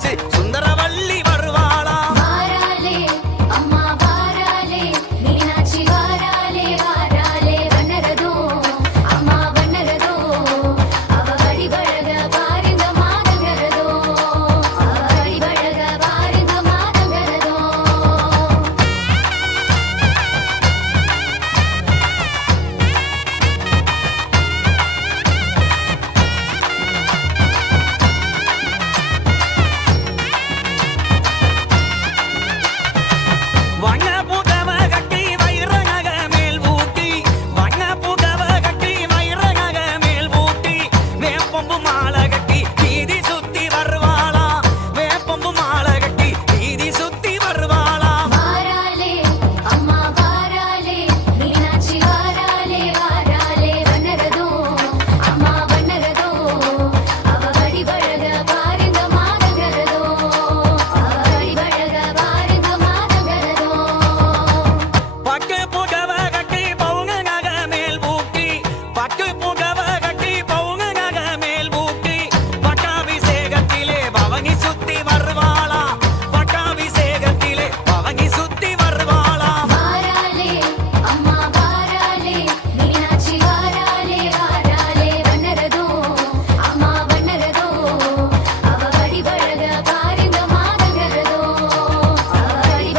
Sí. காலகட்டி வீதி